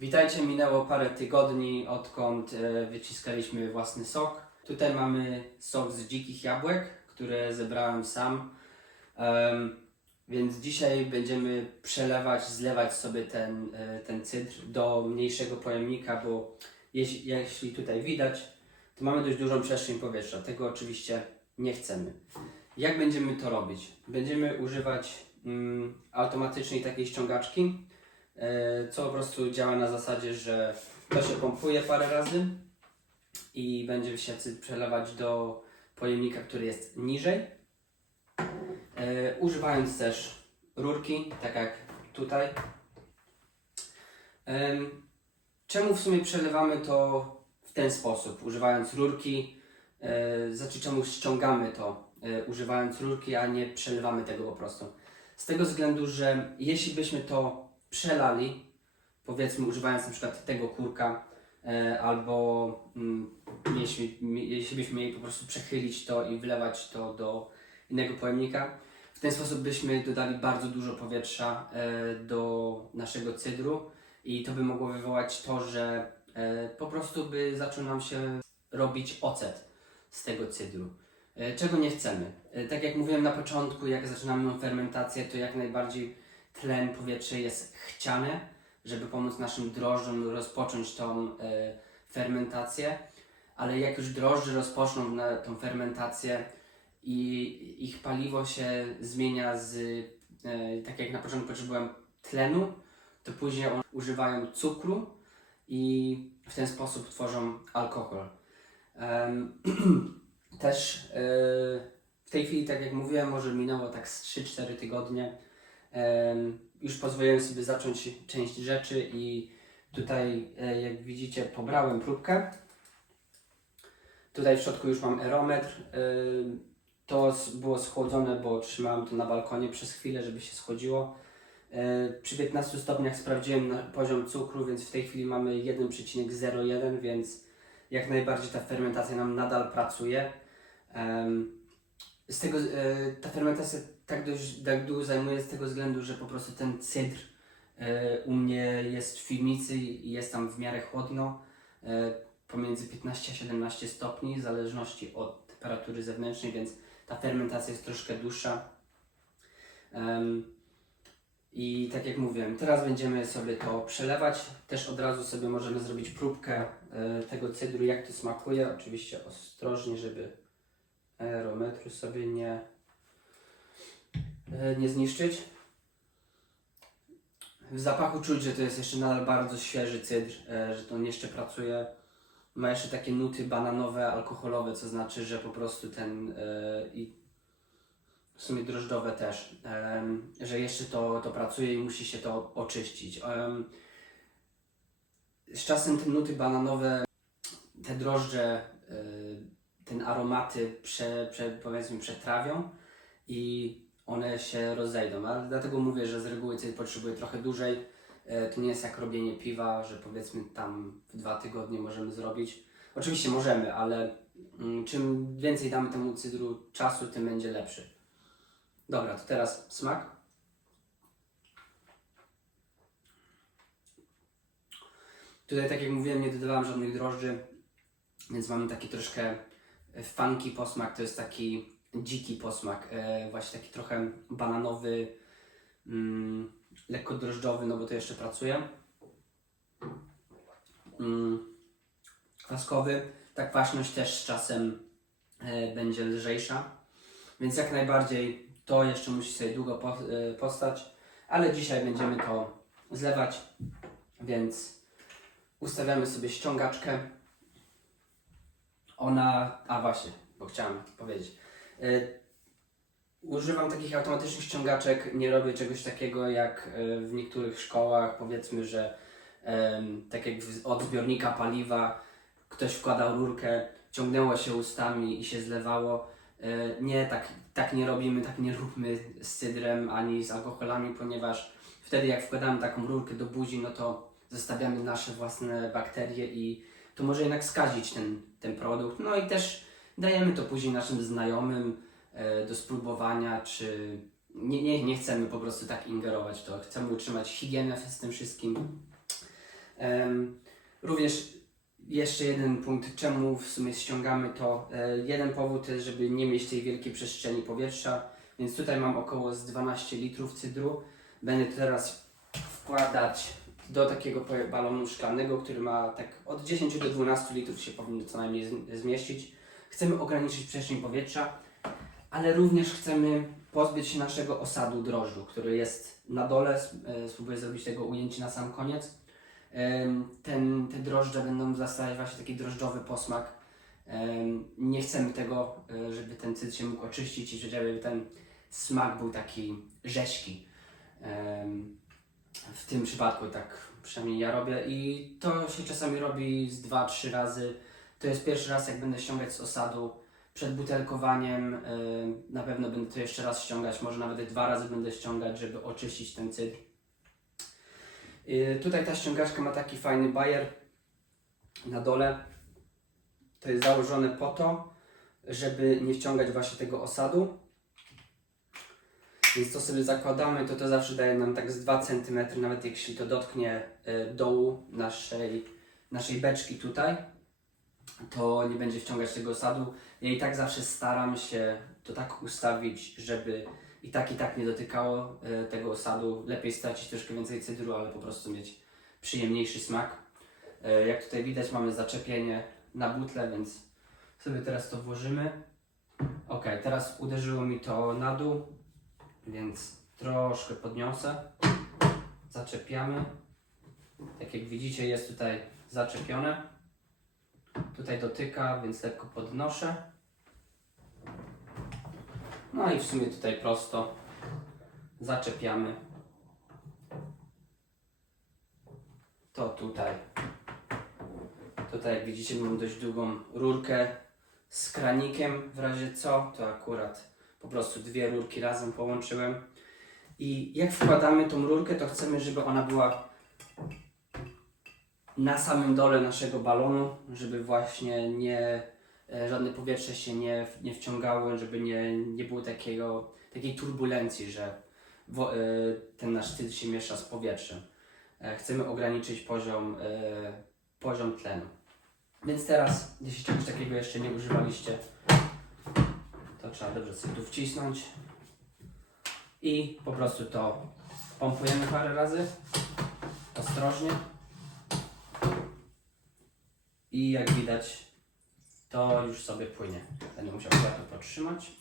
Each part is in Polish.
Witajcie, minęło parę tygodni, odkąd e, wyciskaliśmy własny sok. Tutaj mamy sok z dzikich jabłek, które zebrałem sam. Więc dzisiaj będziemy przelewać, zlewać sobie ten, e, ten cydr do mniejszego pojemnika, bo jeśli, jeśli tutaj widać, to mamy dość dużą przestrzeń powietrza. Tego oczywiście nie chcemy. Jak będziemy to robić? Będziemy używać mm, automatycznej takiej ściągaczki, co po prostu działa na zasadzie, że to się pompuje parę razy i będzie się przelewać do pojemnika, który jest niżej. E, używając też rurki, tak jak tutaj. Em, czemu w sumie przelewamy to w ten sposób, używając rurki? E, znaczy, czemu ściągamy to, e, używając rurki, a nie przelewamy tego po prostu? Z tego względu, że jeśli byśmy to przelali, powiedzmy używając na przykład tego kurka, e, albo jeśli, byśmy mieli po prostu przechylić to i wlewać to do innego pojemnika, w ten sposób byśmy dodali bardzo dużo powietrza e, do naszego cydru i to by mogło wywołać to, że e, po prostu by zaczął nam się robić ocet z tego cydru. Czego nie chcemy? Tak jak mówiłem na początku, jak zaczynamy fermentację, to jak najbardziej tlen, powietrze jest chciane, żeby pomóc naszym drożdżom rozpocząć tą e, fermentację, ale jak już drożdże rozpoczną tą fermentację i ich paliwo się zmienia z, e, tak jak na początku potrzebowałem tlenu, to później one używają cukru i w ten sposób tworzą alkohol. Też e, w tej chwili, tak jak mówiłem, może minęło tak z 3-4 tygodnie. Już pozwoliłem sobie zacząć część rzeczy i tutaj, e, jak widzicie, pobrałem próbkę. Tutaj w środku już mam erometr. Ym, To było schłodzone, bo trzymałem to na balkonie przez chwilę, żeby się schłodziło. Yy, Przy 15 stopniach sprawdziłem poziom cukru, więc w tej chwili mamy 1,01, więc jak najbardziej ta fermentacja nam nadal pracuje. Z tego, yy, ta fermentacja tak, dość, tak długo zajmuje z tego względu, że po prostu ten cydr yy, u mnie jest w piwnicy i jest tam w miarę chłodno. Yy, pomiędzy 15 a 17 stopni, w zależności od temperatury zewnętrznej, więc ta fermentacja jest troszkę dłuższa. Em, I tak jak mówiłem, teraz będziemy sobie to przelewać. Też od razu sobie możemy zrobić próbkę e, tego cydru, jak to smakuje. Oczywiście ostrożnie, żeby aerometru sobie nie, e, nie zniszczyć. W zapachu czuć, że to jest jeszcze nadal bardzo świeży cydr, e, że to on jeszcze pracuje. Ma jeszcze takie nuty bananowe, alkoholowe, co znaczy, że po prostu ten e, i w sumie drożdżowe też, że jeszcze to, to pracuje i musi się to oczyścić. Z czasem te nuty bananowe, te drożdże, ten aromaty prze, prze, powiedzmy przetrawią i one się rozejdą. Ale dlatego mówię, że z reguły cydr potrzebuje trochę dłużej. E, To nie jest jak robienie piwa, że powiedzmy tam w dwa tygodnie możemy zrobić. Oczywiście możemy, ale mm, czym więcej damy temu cydru czasu, tym będzie lepszy. Dobra, to teraz smak. Tutaj, tak jak mówiłem, nie dodawałem żadnych drożdży, więc mamy taki troszkę funky posmak. To jest taki dziki posmak, e, właśnie taki trochę bananowy, mm, lekko drożdżowy, no bo to jeszcze pracuje. Mm, kwaskowy. Ta kwaśność też z czasem e, będzie lżejsza, więc jak najbardziej to jeszcze musi sobie długo e, postać, ale dzisiaj będziemy to zlewać, więc ustawiamy sobie ściągaczkę. Ona, a właśnie, bo chciałem powiedzieć. E, Używam takich automatycznych ściągaczek, nie robię czegoś takiego jak e, w niektórych szkołach, powiedzmy, że tak jak od zbiornika paliwa ktoś wkładał rurkę, ciągnęło się ustami i się zlewało. E, Nie, tak, tak nie robimy, tak nie róbmy z cydrem ani z alkoholami, ponieważ wtedy jak wkładamy taką rurkę do buzi, no to zostawiamy nasze własne bakterie i to może jednak skazić ten, ten produkt. No i też dajemy to później naszym znajomym e, do spróbowania, czy nie, nie, nie chcemy po prostu tak ingerować to. Chcemy utrzymać higienę z tym wszystkim. Również jeszcze jeden punkt, czemu w sumie ściągamy to. E, jeden powód jest, żeby nie mieć tej wielkiej przestrzeni powietrza, więc tutaj mam około z 12 litrów cydru. Będę to teraz wkładać do takiego balonu szklanego, który ma tak od 10 do 12 litrów się powinno co najmniej zmieścić. Chcemy ograniczyć przestrzeń powietrza, ale również chcemy pozbyć się naszego osadu drożdżu, który jest na dole. E, Spróbuję zrobić tego ujęcie na sam koniec. Ten, te drożdże będą zastawiać właśnie taki drożdżowy posmak. Nie chcemy tego, e, żeby ten cyd się mógł oczyścić i żeby ten smak był taki rzeźki. W tym przypadku tak przynajmniej ja robię i to się czasami robi z 2-3 razy. To jest pierwszy raz, jak będę ściągać z osadu przed butelkowaniem. y, Na pewno będę to jeszcze raz ściągać, może nawet dwa razy będę ściągać, żeby oczyścić ten cydr. Y, Tutaj ta ściągaczka ma taki fajny bajer na dole. To jest założone po to, żeby nie wciągać właśnie tego osadu. Więc to sobie zakładamy, to to zawsze daje nam tak z 2 cm, nawet jeśli to dotknie y, dołu naszej, naszej beczki tutaj, to nie będzie wciągać tego osadu. Ja i tak zawsze staram się to tak ustawić, żeby i tak i tak nie dotykało y, tego osadu. Lepiej stracić troszkę więcej cydru, ale po prostu mieć przyjemniejszy smak. Y, Jak tutaj widać mamy zaczepienie na butle, więc sobie teraz to włożymy. Ok, teraz uderzyło mi to na dół, więc troszkę podniosę. Zaczepiamy. Tak jak widzicie jest tutaj zaczepione. Tutaj dotyka, więc lekko podnoszę. No i w sumie tutaj prosto zaczepiamy. To tutaj. Tutaj jak widzicie mam dość długą rurkę z kranikiem w razie co, to akurat po prostu dwie rurki razem połączyłem. I jak wkładamy tą rurkę, to chcemy, żeby ona była na samym dole naszego balonu, żeby właśnie nie, e, żadne powietrze się nie, nie wciągało, żeby nie, nie było takiego, takiej turbulencji, że wo, e, ten nasz cydr się miesza z powietrzem. E, Chcemy ograniczyć poziom, poziom tlenu. Więc teraz, jeśli czegoś takiego jeszcze nie używaliście, to trzeba dobrze sobie tu wcisnąć i po prostu to pompujemy parę razy, ostrożnie. I jak widać, to już sobie płynie. Będę musiał trochę potrzymać,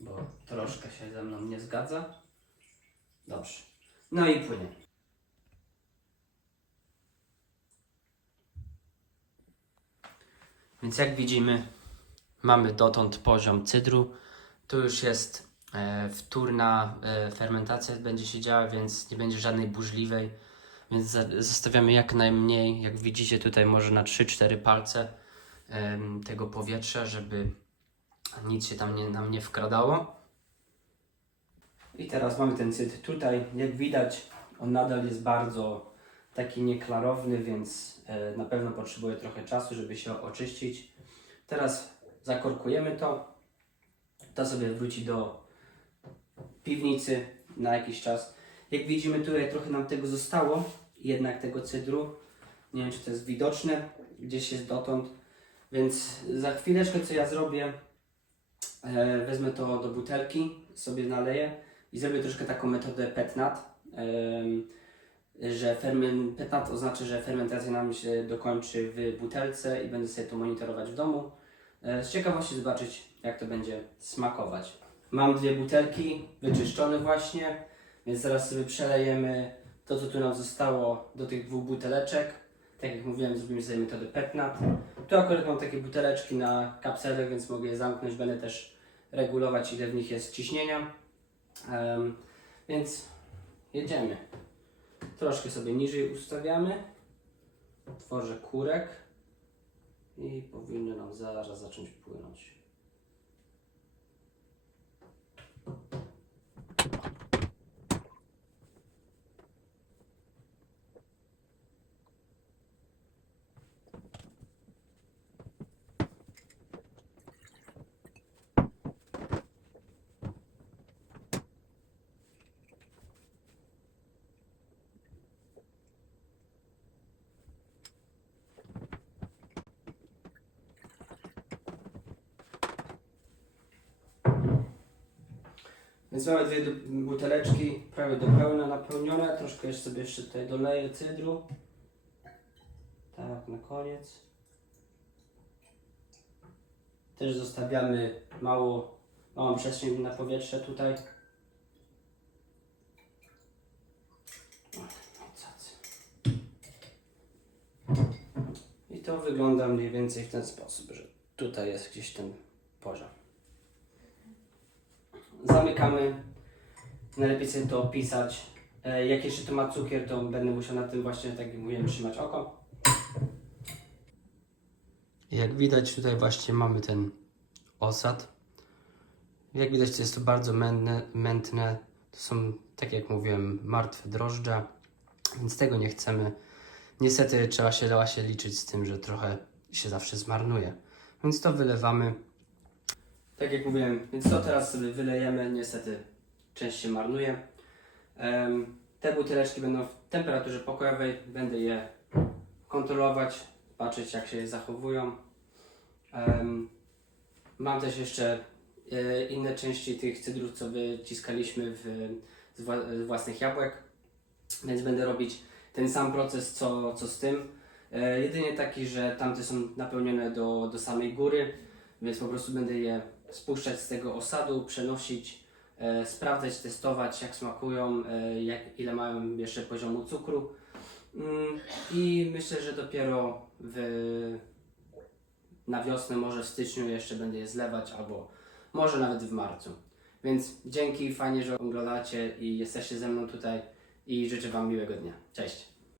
bo troszkę się ze mną nie zgadza. Dobrze. No i płynie. Więc jak widzimy, mamy dotąd poziom cydru. Tu już jest e, wtórna e, fermentacja będzie się działa, więc nie będzie żadnej burzliwej. Więc zostawiamy jak najmniej, jak widzicie tutaj może na 3-4 palce tego powietrza, żeby nic się tam nie, nam nie wkradało. I teraz mamy ten cydr tutaj. Jak widać, on nadal jest bardzo taki nieklarowny, więc e, na pewno potrzebuje trochę czasu, żeby się oczyścić. Teraz zakorkujemy to. To sobie wróci do piwnicy na jakiś czas. Jak widzimy tutaj trochę nam tego zostało, jednak tego cydru. Nie wiem czy to jest widoczne, gdzieś jest dotąd. Więc za chwileczkę co ja zrobię, e, wezmę to do butelki, sobie naleję i zrobię troszkę taką metodę petnat. Że fermen, petnat oznacza, że fermentacja nam się dokończy w butelce i będę sobie to monitorować w domu. E, Z ciekawości zobaczyć, jak to będzie smakować. Mam dwie butelki wyczyszczone właśnie, więc zaraz sobie przelejemy to, co tu nam zostało do tych dwóch buteleczek. Tak jak mówiłem, zrobimy sobie metodę petnat. Tu akurat mam takie buteleczki na kapselę, więc mogę je zamknąć. Będę też regulować, ile w nich jest ciśnienia. Em, więc jedziemy. Troszkę sobie niżej ustawiamy. Tworzę kurek i powinno nam zaraz zacząć płynąć. Więc mamy dwie buteleczki, prawie do pełna napełnione. Troszkę jeszcze sobie jeszcze tutaj doleję cydru. Tak, na koniec. Też zostawiamy mało, małą przestrzeń na powietrze tutaj. O, cacy. I to wygląda mniej więcej w ten sposób, że tutaj jest gdzieś ten poziom. Zamykamy. Najlepiej sobie to opisać. E, jak jeszcze to ma cukier, to będę musiał na tym właśnie, tak jak mówiłem, trzymać oko. Jak widać tutaj właśnie mamy ten osad. Jak widać to jest to bardzo mętne, mętne. To są, tak jak mówiłem, martwe drożdże, więc tego nie chcemy. Niestety trzeba się, dała się liczyć z tym, że trochę się zawsze zmarnuje. Więc to wylewamy. Tak jak mówiłem, więc to teraz sobie wylejemy. Niestety część się marnuje. Te buteleczki będą w temperaturze pokojowej. Będę je kontrolować, patrzeć jak się zachowują. Mam też jeszcze e, inne części tych cydrów, co wyciskaliśmy w, z własnych jabłek, więc będę robić ten sam proces co, co z tym. E, jedynie taki, że tamte są napełnione do, do samej góry, więc po prostu będę je spuszczać z tego osadu, przenosić, e, sprawdzać, testować jak smakują, e, jak, ile mają jeszcze poziomu cukru. Mm, I myślę, że dopiero w, na wiosnę, może w styczniu jeszcze będę je zlewać, albo może nawet w marcu. Więc dzięki, fajnie, że oglądacie i jesteście ze mną tutaj i życzę Wam miłego dnia. Cześć!